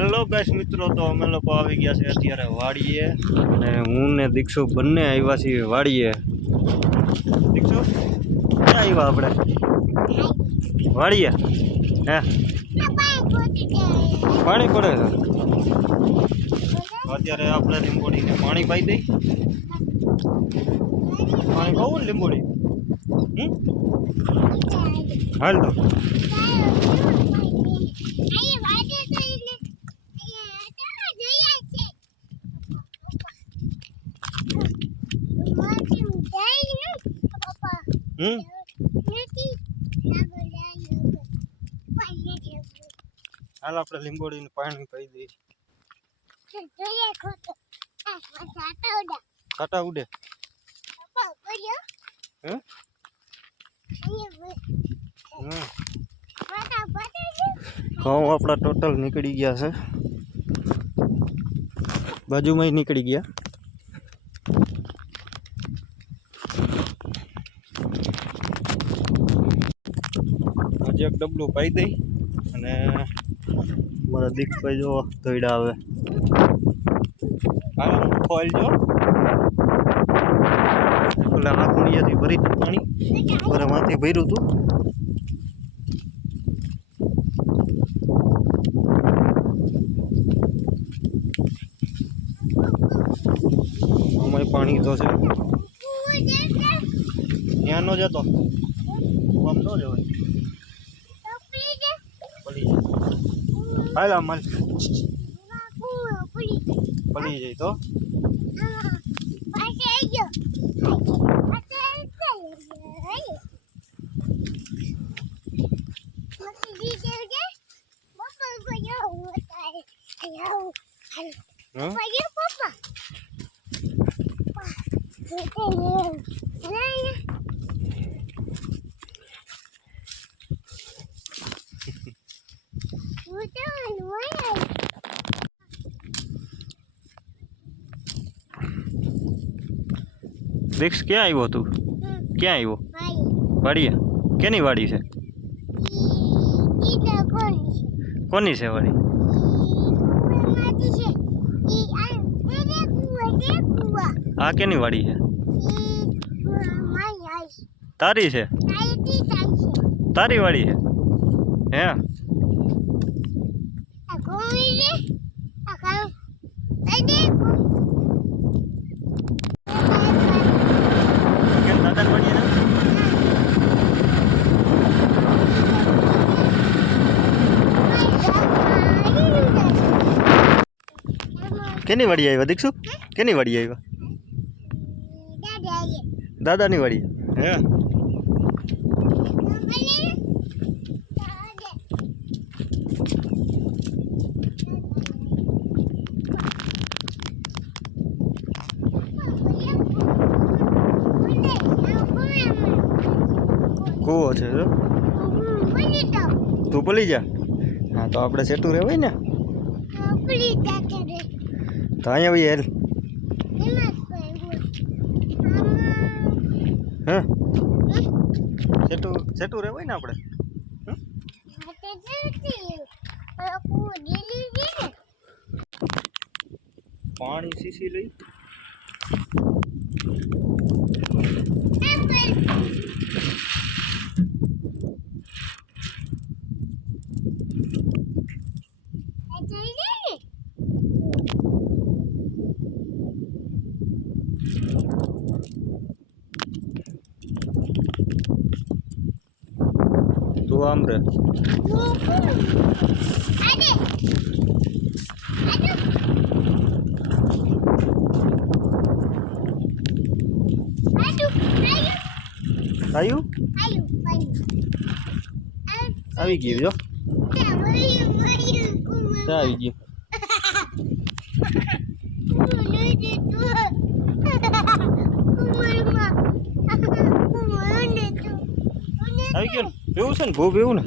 Hello guys મિત્રો, તો અમે લોકો આવી ગયા છે અત્યારે વાડીએ અને હું ને દીક્ષુ બંને આવ્યા છીએ વાડીએ. દીક્ષુ ક્યાં આવ્યા આપણે? વાડીએ. હે પાણી પડે છે અત્યારે. આપણે લીંબોડીને પાણી પાઈ દઈ. પાણી પાવું ને લીંબોડી? હાલ તો હાલ આપણે લીંબોડીને પાણી પાઈ દઈએ. કાંટા ઉડે હે? ઘઉં આપણા ટોટલ નીકળી ગયા છે, બાજુમાં નીકળી ગયા. આજે એક ડબલું પાઈ દઈ અને મારા દીકભાઈ જો ધોઈડા આવે. હા ખોલજો એટલે હાથુડિયાથી ભરી હતું પાણી, બરામાંથી ભર્યું હતું. આમાં પાણી તો છે, ત્યાં ન જતો આમ ન જવાય. હાલ આમ પડી જાય તો દીક્ષ ક્યાં આવ્યો તું? ક્યાં આવ્યો? વાડીએ. કેની વાડી છે? કોની છે વાડી? આ કેની વાડી છે? તારી છે? તારી વાડી છે હે? કેની વાડી આવ્યા દીક્ષુ? કેની વાડી આવ્યા? દાદાની વાડી હે? કૂવો છે તું પલી જા. હા તો આપણે સેટું રહેવાય ને, તો અહીંયા ભાઈ હેલ. હા સેટું રહેવાય ને આપણે. પાણી સીસી લઈ તું આમ રે. આવ્યું આવી ગયું જો આવી ગયું. આવી ગયું પીવું છે ને? બહુ પીવું ને